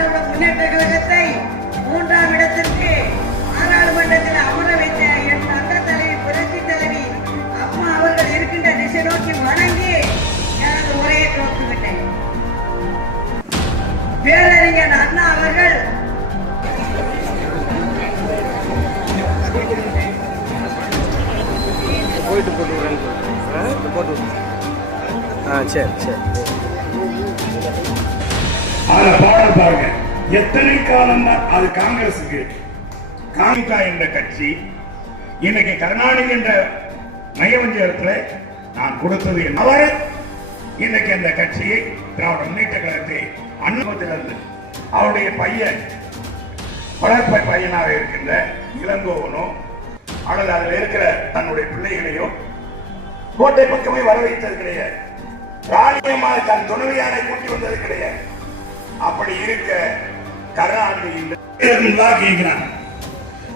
திராவிட முன்னேற்ற கழகத்தை மூன்றாம் இடத்திற்கு நாடாளுமன்றத்தில் அமர வைத்த என் தந்த தலைவி புரட்சி தலைவி அம்மா அவர்கள் இருக்கின்ற திசை நோக்கி வணங்கி எனது உரையை துவக்கிவிட்டேன் பேரறிஞர் அண்ணா அவர்கள் போயிட்டு போட்டு விடுறேன். போட்டு விடு. ஆ சரி சரி. அதுல பாடல் பாருங்க. எத்தனை காலம் தான் அது காங்கிரசுக்கு காங்கிரா என்ற கட்சி இன்னைக்கு கருணாநிதி என்ற மையவஞ்சகத்துல நான் கொடுத்தது அவர். இன்னைக்கு அந்த கட்சியை திராவிட முன்னேற்ற கழகத்தை அனுபவத்திலிருந்து அவருடைய பையன் வளர்ப்ப பையனாக இருக்கின்ற இளங்கோவனோ அல்லது அதில் இருக்கிற தன்னுடைய பிள்ளைகளையோ கோட்டை பக்கமே வர வைத்தது கிடையாது. ராணியம்மா தன் துணைவியாரை கூட்டி வந்தது கிடையாது. அப்படி இருக்க கருணாநிதி இந்த கேட்கிறாங்க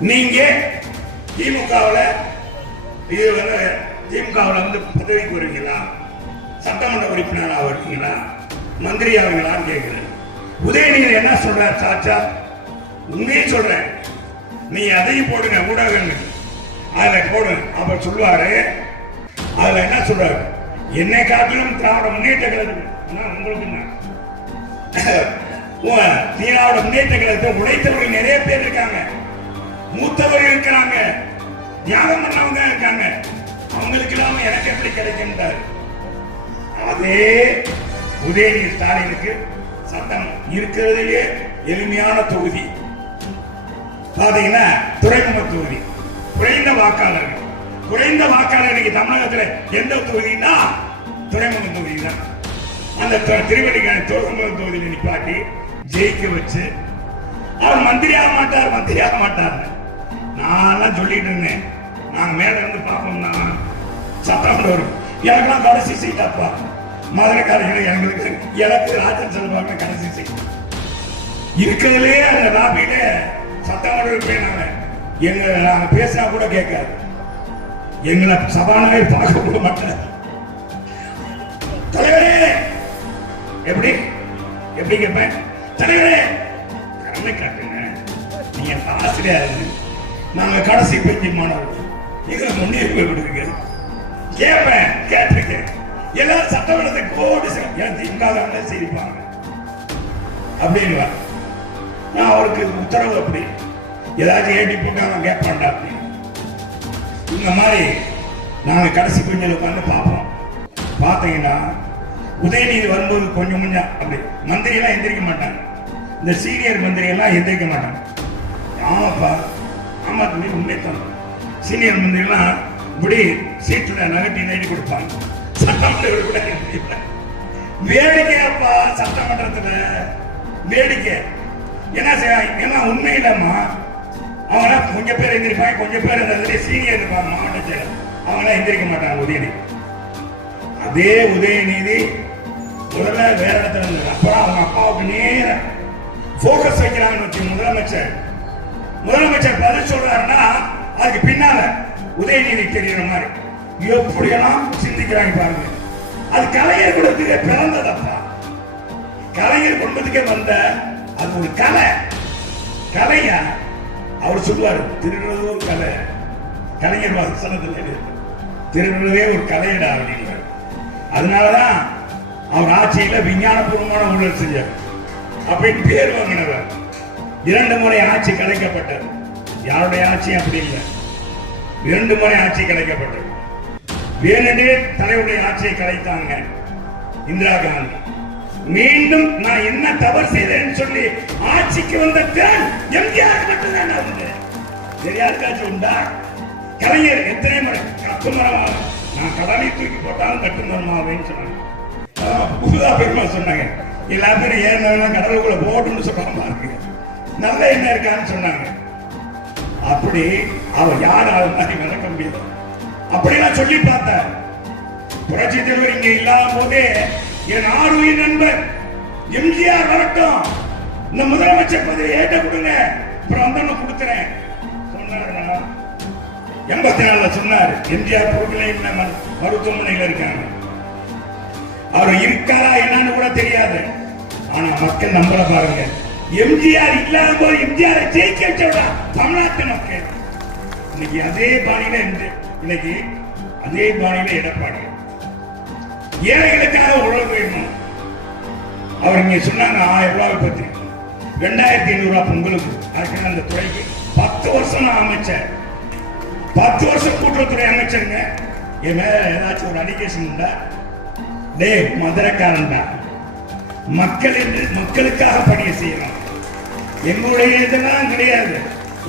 நீங்க திமுகவில் இது வந்து திமுகவில் வந்து பதவிக்கு வருவீங்களா சட்டமன்ற உறுப்பினராக வருவீங்களா மந்திரி ஆவீங்களான்னு கேட்குறேன் உதயநிதி என்ன சொல்றார் சாச்சா? உண்மையும் சொல்றேன். நீ அதையும் போடுங்க ஊடகங்கள். அதில் போடு அப்ப சொல்லுவாரு. அதில் என்ன சொல்றாரு? என்னை காட்டிலும் திராவிட முன்னேற்ற கழகம் உங்களுக்கு என்ன? உ- முன்னேற்ற கழகத்தை உழைத்தவர்கள் நிறைய பேர் இருக்காங்க. மூத்தவர்கள் இருக்கிறாங்க. தியாகம் பண்ணவங்க இருக்காங்க. அவங்களுக்கு இல்லாம எனக்கு எப்படி கிடைக்கின்றார் அதே உதயநிதி ஸ்டாலினுக்கு சட்டம் இருக்கிறதுலே எளிமையான தொகுதி. பாத்தீங்கன்னா துறைமுக தொகுதி. குறைந்த வாக்காளர்கள். குறைந்த வாக்காளர் இன்னைக்கு தமிழகத்துல எந்த தொகுதினா துறைமுக தொகுதி தான் அந்த து- திருவள்ளிக்கான துறைமுக தொகுதியில் நிப்பாட்டி ஜெயிக்க வச்சு அவர் மந்திரி ஆக மாட்டார் மந்திரி ஆக மாட்டார். நான் சொல்லிட்டு இருந்தேன். நாங்க மேல இருந்து பார்ப்போம்னா சத்தம் வரும். எனக்கெல்லாம் கடைசி சீட் அப்பா. மதுரைக்காரர்கள் எங்களுக்கு எனக்கு ராஜன் செல்வாங்க கடைசி சீட் இருக்கிறதுலே அந்த லாபியில சட்டமன்ற உறுப்பினர் எங்க நாங்க பேசினா கூட கேட்காது. எங்களை சபாநாயகர் பார்க்க கூட மாட்டார். தலைவரே எப்படி? எப்படி கேட்பேன் தலைவரே! கருணை காட்டுங்க. நீங்க ஆசிரியர் நாங்க கடைசி பெஞ்சு மாணவர்கள் எங்களை முன்னேறி கொடுங்க கேட்பேன் கேட்டிருக்கேன். எல்லாரும் சட்டமன்றத்தை கோடி ஏன் திமுக சிரிப்பாங்க. அப்படின்னு நான் அவருக்கு உத்தரவு அப்படி. ஏதாச்சும் ஏட்டி போட்டாங்க அவன் கேட்பான்டா இந்த மாதிரி நாங்க கடைசி கொஞ்சம் உட்காந்து பார்ப்போம். பார்த்தீங்கன்னா உதயநிதி வரும்போது கொஞ்சம் கொஞ்சம் அப்படி மந்திரி எல்லாம் எந்திரிக்க மாட்டாங்க. இந்த சீனியர் மந்திரி எல்லாம் எந்திரிக்க மாட்டாங்க. ஆமாப்பா ஆமா தம்பி உண்மைத்தான் சீனியர் மந்திரி எல்லாம் இப்படி சீட்ல நகட்டி நைட்டி கொடுப்பாங்க. சட்டமன்ற கூட வேடிக்கையாப்பா சட்டமன்றத்துல. வேடிக்கை. என்ன செய்ய எல்லாம் உண்மை இல்லம்மா அவனா கொஞ்சம் பேர் எந்திரிப்பாங்க கொஞ்சம் பேர் அந்த சீனியர் இருப்பாங்க மாவட்ட செயலர். அவனா எந்திரிக்க மாட்டாங்க உதயநிதி. அதே உதயநிதி ஒருவேளை வேற இடத்துல இருந்தது அப்புறம் அவங்க அப்பாவுக்கு நேர போக்கஸ் வைக்கிறாங்கன்னு வச்சு முதலமைச்சர். முதலமைச்சர் பதில் சொல்றாருன்னா அதுக்கு பின்னால உதயநிதி தெரியுற மாதிரி. எப்படியெல்லாம் சிந்திக்கிறாங்க பாருங்க. அது கலைஞர் குடும்பத்துக்கே பிறந்ததப்பா. கலைஞர் குடும்பத்துக்கே வந்த அது ஒரு கலை. கலையா? அவர் சொல்லுவார் திருடுறது ஒரு கலை. கலைஞர் வசனத்தில் திருடுறதே ஒரு கலையடா அப்படிங்கிறார் அதனாலதான் அவர் ஆட்சியில விஞ்ஞானபூர்வமான ஊழல் செஞ்சார். அப்படின்னு பேர் வாங்கினவர். இரண்டு முறை ஆட்சி கலைக்கப்பட்டது யாருடைய ஆட்சி அப்படி இல்லை. இரண்டு முறை ஆட்சி கலைக்கப்பட்டது. வேணுண்டே தலைவருடைய ஆட்சியை கலைத்தாங்க இந்திரா காந்தி. மீண்டும் நான் என்ன தவறு செய்தேன்னு சொல்லி ஆட்சிக்கு வந்த திறன் எம்ஜிஆர் மட்டும்தான் உண்டு வேற யாருக்காச்சும் உண்டா? கலைஞர் எத்தனை முறை கட்டுமரமாக நான் கடலை தூக்கி போட்டாலும் கட்டுமரமாவேன்னு சொன்னாங்க. ஆஹ், புதுதா சொன்னாங்க எல்லா பேரும் ஏறினவங்க கடலுக்குள்ள போட்டும்னு சொல்லாம இருக்கு நல்ல எண்ணம் இருக்கான்னு சொன்னாங்க. அப்படி அவர் யார் ஆள் மாதிரி விளக்க முடியாது அப்படி நான் சொல்லி பார்த்தேன். புரட்சி தலைவர் இங்க இல்லாத போதே என் ஆறுயிர் நண்பர் எம்ஜிஆர் வரட்டும். இந்த முதலமைச்சர் பதவி ஏற்ற கொடுங்க அப்புறம் வந்து கொடுத்துறேன் சொன்னாருன்னா எண்பத்தி நாலுல சொன்னார். எம்ஜிஆர் பொருட்களை மருத்துவமனையில் இருக்காங்க. அவர் இருக்காரா என்னன்னு கூட தெரியாது. ஆனா மக்கள் நம்மள பாருங்க. எம்ஜிஆர் இல்லாத போது எம்ஜிஆர் ஜெயிக்க வச்சவடா தமிழ்நாட்டு மக்கள். இன்னைக்கு அதே பாணியில இன்னைக்கு அதே பாணியில எடப்பாடி. ஏழைகளுக்காக உழவு வேணும். அவர் இங்க சொன்னாங்க ஆயிரம் ரூபாய் பத்தி ரெண்டாயிரத்தி ஐநூறு ரூபாய் பொங்கலுக்கு. அதுக்கு அந்த துறைக்கு பத்து வருஷம் நான் அமைச்சர் பத்து வருஷம் கூட்டுறவுத்துறை அமைச்சருங்க. என் மேல ஏதாச்சும் ஒரு அலிகேஷன் உண்டா? டே மதுரக்காரன் தான் மக்கள் என்று மக்களுக்காக பணியை செய்யலாம் எங்களுடைய இதெல்லாம் கிடையாது.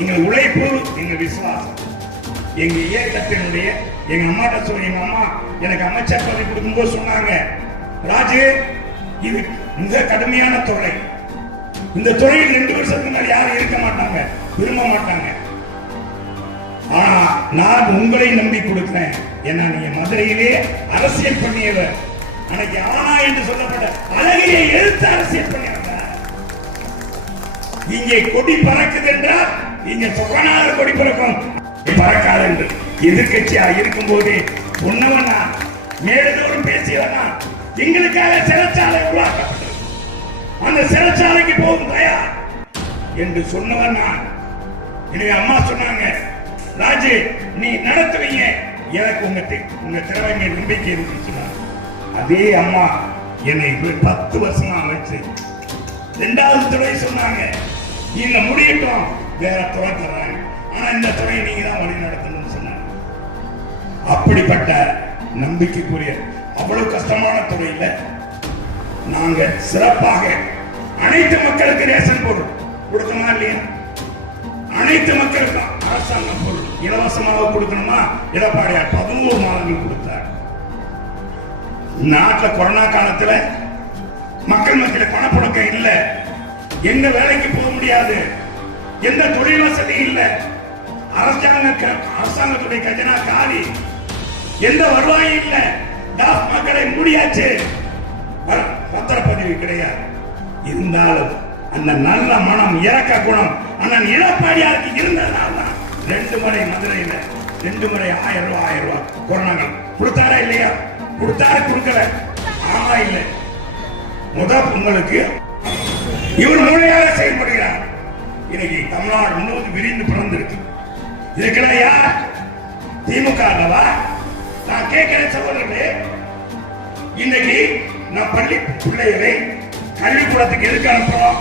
எங்கள் உழைப்பு எங்க விசுவாசம். எங்க இயக்கத்தினுடைய எங்க அம்மாட்ட சொல்லி எங்க அம்மா எனக்கு அமைச்சர் பதவி கொடுக்கும்போது சொன்னாங்க ராஜு இது மிக கடுமையான துறை இந்த துறையில் ரெண்டு வருஷத்துக்கு மேல யாரும் இருக்க மாட்டாங்க விரும்ப மாட்டாங்க. ஆனா நான் உங்களை நம்பி கொடுக்கிறேன் ஏன்னா நீங்க மதுரையிலே அரசியல் பண்ணியவர். அன்னைக்கு ஆனா என்று சொல்லப்பட்ட அழகியை எழுத்து அரசியல் பண்ணியவர் இங்கே கொடி பறக்குது என்றால் இங்க சொக்கனால கொடி பறக்கும். பறக்காது என்று எதிர்கட்சியா இருக்கும் போதே உன்னவனா மேலதோறும் பேசியவனா எங்களுக்காக சிறைச்சாலை உருவாக்கப்பட்டது. அந்த சிறைச்சாலைக்கு போகும் தயா என்று சொன்னவன் நான். எனக்கு அம்மா சொன்னாங்க ராஜு நீ நடத்துவீங்க. எனக்கு உங்க உங்க திறமை நம்பிக்கை இருந்துச்சுன்னா அதே அம்மா என்னை பத்து வருஷமா அமைச்சு. ரெண்டாவது துறை சொன்னாங்க இந்த முடியட்டும் வேற துறை தர்றாங்க ஆனா இந்த துறை நீங்க தான் வழி நடத்தணும்னு சொன்னாங்க. அப்படிப்பட்ட நம்பிக்கைக்குரிய அவ்வளவு கஷ்டமான துறையில நாங்க சிறப்பாக அனைத்து மக்களுக்கு ரேஷன் பொருள் கொடுக்கணுமா இல்லையா? அனைத்து மக்களுக்கும் அரசாங்கம் பொருள் இலவசமாக கொடுக்கணுமா? எடப்பாடியார் பதினோரு மாதங்கள் கொடுக்கணும் நாட்டில் கொரோனா காலத்தில் மக்கள் மத்தியில் பணப்புழக்கம் இல்லை. எந்த வேலைக்கு போக முடியாது. எந்த தொழில் வசதி இல்லை. அரசாங்க க- அரசாங்கத்துடைய கஜனா காலி. எந்த வருவாயும் இல்லை. டாஸ் மக்களை மூடியாச்சு. பத்திரப்பதிவு கிடையாது. இருந்தாலும் அந்த நல்ல மனம் இறக்க குணம் அண்ணன் இழப்பாடியாருக்கு இருந்ததுனால தான் ரெண்டு முறை மதுரையில் ரெண்டு முறை ஆயிரம் ரூபாய் ஆயிரம் ரூபாய் கொரோனா கொடுத்தாரா இல்லையா? கொடுத்தாரு கொடுக்கல. ஆமா இல்லை. முத பொங்கலுக்கு இவர் மூளையாக செயல்படுகிறார் இன்னைக்கு தமிழ்நாடு முழுவதும் விரிந்து பிறந்திருக்கு. இதுக்கெல்லாம் யார்? திமுக அல்லவா? நான் கேட்கிறேன் சகோதரர்களே இன்னைக்கு நான் பள்ளி பிள்ளைகளை கல்விக்கூடத்துக்கு எதுக்கு அனுப்புறோம்?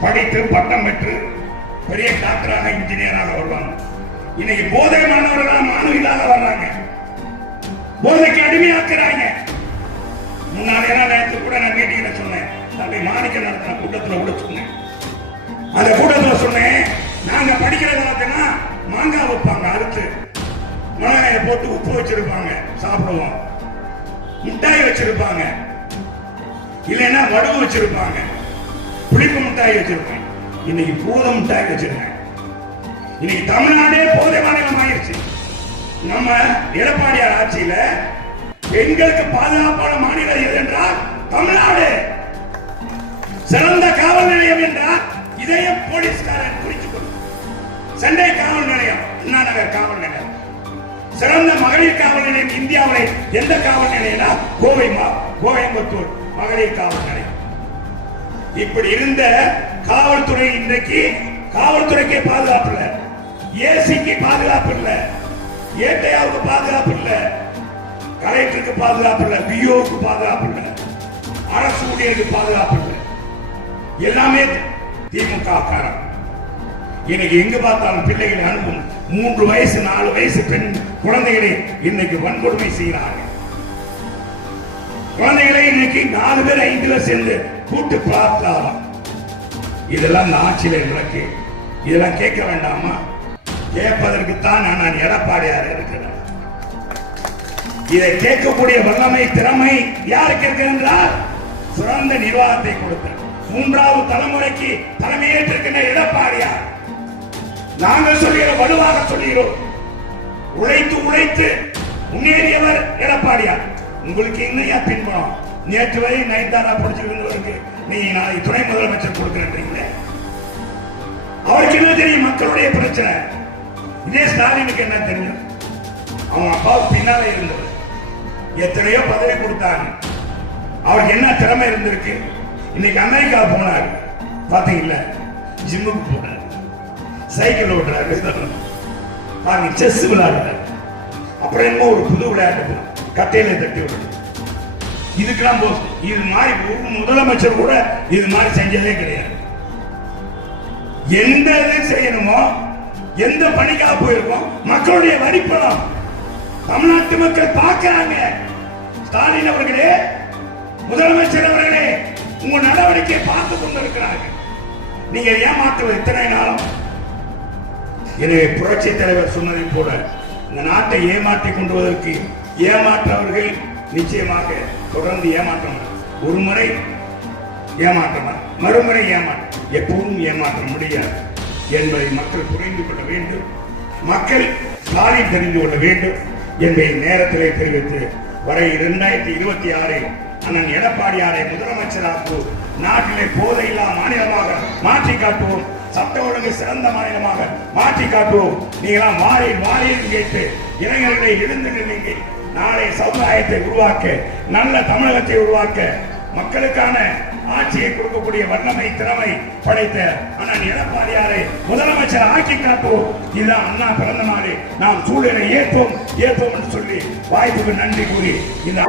படித்து பட்டம் பெற்று பெரிய டாக்டராக இன்ஜினியராக வருவாங்க. இன்னைக்கு போதை மாணவர்களாக மாணவிகளாக வர்றாங்க. போதைக்கு அடிமையாக்குறாங்க. முன்னாடி எல்லாம் நேற்று கூட நான் மீட்டிங்ல சொன்னேன். தம்பி மாணிக்க நடத்தின கூட்டத்தில் கூட சொன்னேன். அந்த கூட்டத்தில் சொன்னேன் நாங்க படிக்கிற காலத்துனா மாங்காய் வைப்பாங்க அறுத்து. மிளகாயை போட்டு உப்பு வச்சிருப்பாங்க சாப்பிடுவோம். மிட்டாய் வச்சிருப்பாங்க. இல்லைன்னா வடவு வச்சிருப்பாங்க. புளிப்பு மிட்டாய் வச்சிருப்பாங்க இன்னைக்கு பூத மிட்டாய் வச்சிருக்காங்க இன்னைக்கு தமிழ்நாடே போதை மாநிலம் ஆயிடுச்சு நம்ம எடப்பாடி ஆட்சியில பெண்களுக்கு பாதுகாப்பான மாநிலம் எது என்றால் தமிழ்நாடு. சிறந்த காவல் நிலையம் என்றால் இதயம் போலீஸ்காரன் குறித்துக் கொள்ளும் சென்னை காவல் நிலையம் அண்ணா நகர் காவல் நிலையம். சிறந்த மகளிர் காவல் நிலையம் இந்தியாவில் எந்த காவல் நிலையம்னா கோவை கோயம்புத்தூர் மகளிர் காவல் நிலையம். இப்படி இருந்த காவல்துறை இன்றைக்கு காவல்துறைக்கே பாதுகாப்பு இல்லை. ஏசிக்கு பாதுகாப்பு இல்லை. ஏட்டையாவுக்கு பாதுகாப்பு இல்ல. கலெக்டருக்கு பாதுகாப்பு இல்ல பிஓக்கு பாதுகாப்பு இல்லை அரசு ஊழியருக்கு பாதுகாப்பு இல்லை எல்லாமே திமுக காரன் இன்னைக்கு எங்க பார்த்தாலும் பிள்ளைகளை அனுப்பும். மூன்று வயசு நாலு வயசு பெண் குழந்தைகளை இன்னைக்கு வன்கொடுமை செய்கிறார்கள். குழந்தைகளை இன்னைக்கு நாலு பேர் ஐந்து பேர் சேர்ந்து கூட்டு பார்த்தாலும் இதெல்லாம் இந்த ஆட்சியில் நடக்கு. இதெல்லாம் கேட்க வேண்டாமா? கேட்பதற்குத்தான் நான் நான் எடப்பாடியார் இருக்கிறேன். இதை கேட்கக்கூடிய வல்லமை திறமை யாருக்கு இருக்கு என்றால் சிறந்த நிர்வாகத்தை கொடுத்த மூன்றாவது தலைமுறைக்கு தலைமையேற்றிருக்கின்ற எடப்பாடியார். நாங்கள் சொல்கிற வலுவாக சொல்கிறோம். உழைத்து உழைத்து முன்னேறியவர் எடப்பாடியார். உங்களுக்கு என்னையா பின்புறம்? நேற்று வரை நயன்தாரா படிச்சிருக்கிறவருக்கு நீ நாளை துணை முதலமைச்சர் கொடுக்கிறீங்களே அவருக்கு என்ன தெரியும்? மக்களுடைய பிரச்சனை. இதே ஸ்டாலினுக்கு என்ன தெரியும்? அவன் அப்பாவுக்கு பின்னால இருந்தவர். எத்தனையோ பதவி கொடுத்தாங்க. அவருக்கு என்ன திறமை இருந்திருக்கு? இன்னைக்கு அமெரிக்கா போனார். பாத்தீங்களா? ஜிம்முக்கு போனார். சைக்கிள் ஓட்டுறாரு. பாருங்க செஸ் விளையாடுறாரு. அப்புறம் என்னமோ ஒரு புது விளையாட்டு கட்டையில தட்டி விடுறது இதுக்கெல்லாம் போ இது மாதிரி ஒரு முதலமைச்சர் கூட இது மாதிரி செஞ்சதே கிடையாது. எந்த இது செய்யணுமோ எந்த பணிக்காக போயிருக்கோம் மக்களுடைய வரிப்பணம் தமிழ்நாட்டு மக்கள் பார்க்கிறாங்க. ஸ்டாலின் அவர்களே முதலமைச்சர் அவர்களே உங்க நடவடிக்கையை பார்த்து கொண்டிருக்கிறார்கள். நீங்க ஏமாற்றுவது இத்தனை நாளும்? எனவே புரட்சி தலைவர் சொன்னதை போல இந்த நாட்டை ஏமாற்றி கொண்டுவதற்கு ஏமாற்றவர்கள் நிச்சயமாக தொடர்ந்து ஏமாற்றம் ஒரு முறை ஏமாற்றமா மறுமுறை ஏமாற்றம். எப்பவும் ஏமாற்ற முடியாது என்பதை மக்கள் புரிந்து கொள்ள வேண்டும். மக்கள் ஸ்டாலின் தெரிந்து கொள்ள வேண்டும். என்பதை நேரத்திலே தெரிவித்து வரை இரண்டாயிரத்தி இருபத்தி ஆறில் அண்ணன் எடப்பாடியாரை முதலமைச்சராக்கு நாட்டிலே போதையில்லா மாநிலமாக மாற்றி காட்டுவோம். சட்ட ஒழுங்கு சிறந்த மாநிலமாக மாற்றி காட்டுவோம். நீங்களாம் மாறி மாறி கேட்டு இளைஞர்களை எழுந்து நின்றீங்க நாளை சமுதாயத்தை உருவாக்க நல்ல தமிழகத்தை உருவாக்க மக்களுக்கான ஆட்சியை கொடுக்கக்கூடிய வல்லமை திறமை படைத்த அண்ணன் எடப்பாடியாரை முதலமைச்சர் ஆக்கி காப்போம். இதுதான் அண்ணா பிறந்த நாளே. நாம் சூழலை ஏற்போம் ஏற்போம் என்று சொல்லி வாய்ப்புக்கு நன்றி கூறி இந்த